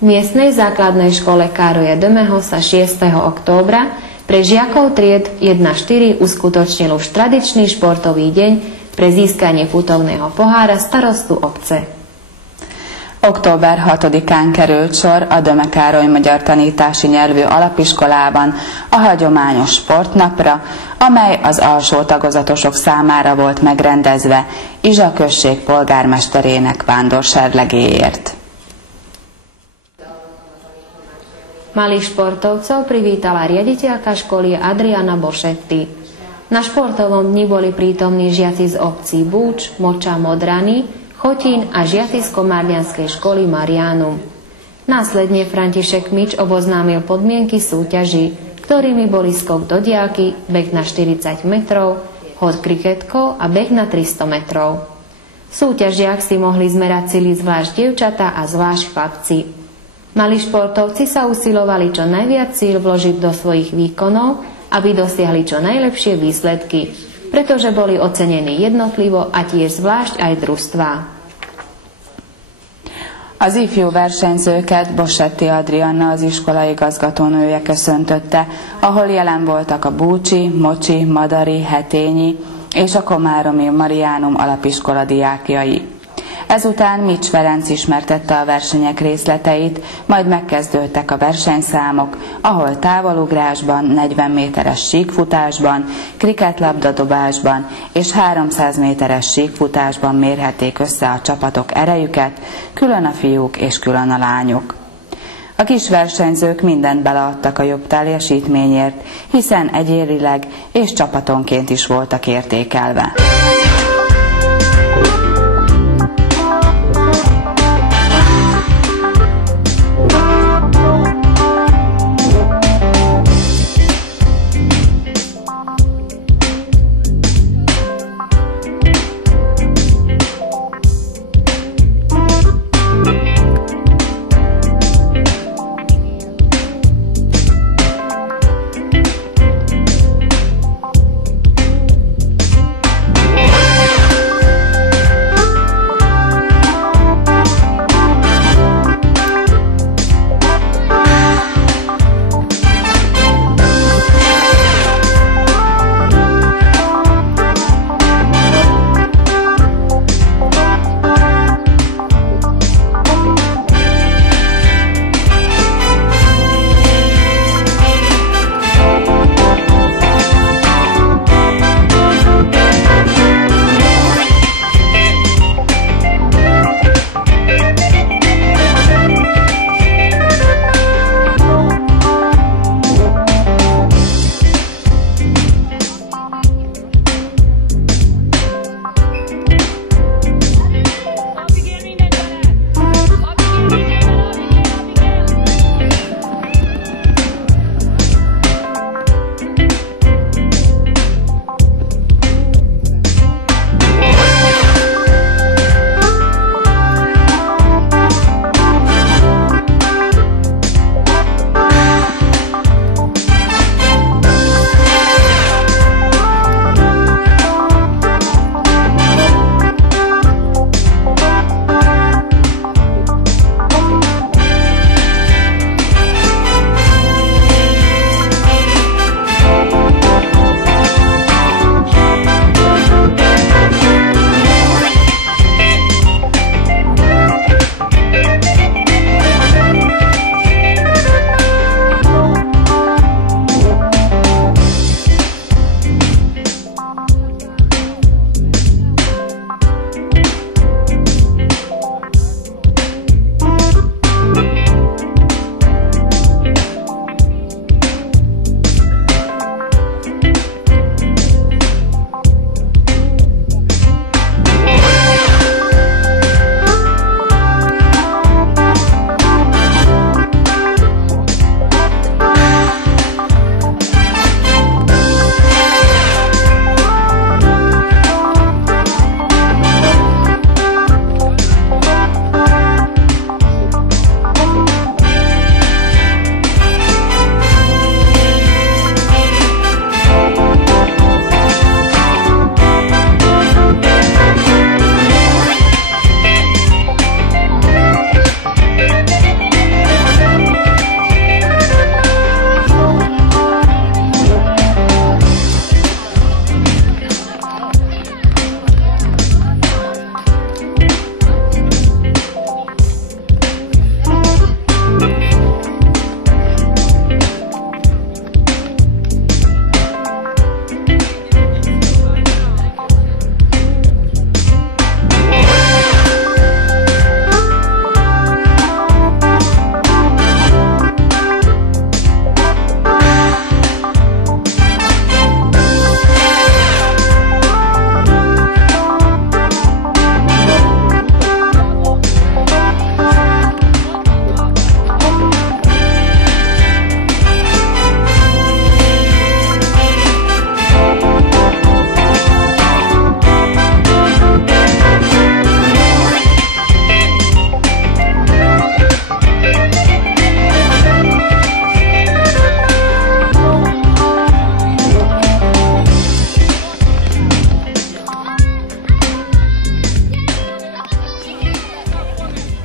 V miestnej základnej škole Károja Dömeho sa 6. októbra pre žiakov tried 1-4 uskutočnil už tradičný športový deň pre získanie putovného pohára starostu obce. Október 6-án került sor a Döme Károly Magyar Tanítási Nyelvű Alapiskolában a hagyományos sportnapra, amely az alsó tagozatosok számára volt megrendezve Izsa község polgármesterének vándorserlegéért. Malých športovcov privítala riaditeľka školy Adriana Bošetti. Na športovom dni boli prítomní žiaci z obcí Búč, Moča, Modrany, Chotín a žiaci z komárňanskej školy Marianum. Následne František Mič oboznámil podmienky súťaží, ktorými boli skok do diaľky, beh na 40 metrov, hod kriketkou a beh na 300 metrov. V súťažiach si mohli zmerať sily zvlášť dievčatá a zvlášť chlapci. Malí športovci sa usilovali čo najviac síl vložiť do svojich výkonov, aby dosiahli čo najlepšie výsledky, pretože boli ocenení jednotlivo a tiež zvlášť aj družstvá. Az ifjú versenyzőket Bosetti Adrianna, az iskola igazgatónője köszöntötte, ahol jelen voltak a búcsi, mocsi, madari, hetényi és a komáromi Mariánum alapiskola diákjai. Ezután Mics Ferenc ismertette a versenyek részleteit, majd megkezdődtek a versenyszámok, ahol távolugrásban, 40 méteres síkfutásban, kriketlabdadobásban és 300 méteres síkfutásban mérhették össze a csapatok erejüket, külön a fiúk és külön a lányok. A kis versenyzők mindent beleadtak a jobb teljesítményért, hiszen egyénileg és csapatonként is voltak értékelve.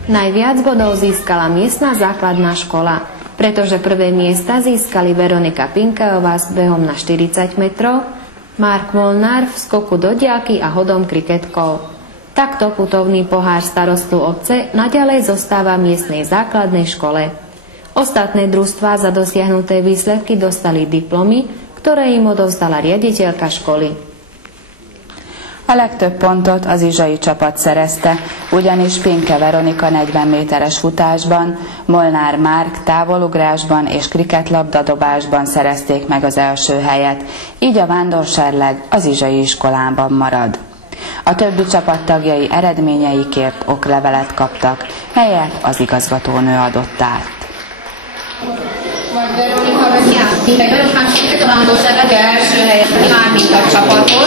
Najviac bodov získala miestna základná škola, pretože prvé miesta získali Veronika Pinkajová s behom na 40 metrov, Mark Molnár v skoku do diaľky a hodom kriketkou. Takto putovný pohár starostu obce naďalej zostáva v miestnej základnej škole. Ostatné družstvá za dosiahnuté výsledky dostali diplomy, ktoré im odovzdala riaditeľka školy. A legtöbb pontot az izsai csapat szerezte, ugyanis Pinke Veronika 40 méteres futásban, Molnár Márk távolugrásban és kriketlabdadobásban szerezték meg az első helyet, így a vándorserleg az izsai iskolában marad. A többi csapat tagjai eredményeikért oklevelet kaptak, melyet az igazgatónő adott át. Veronika, a vándorserleg első helyet, mármint a csapatot.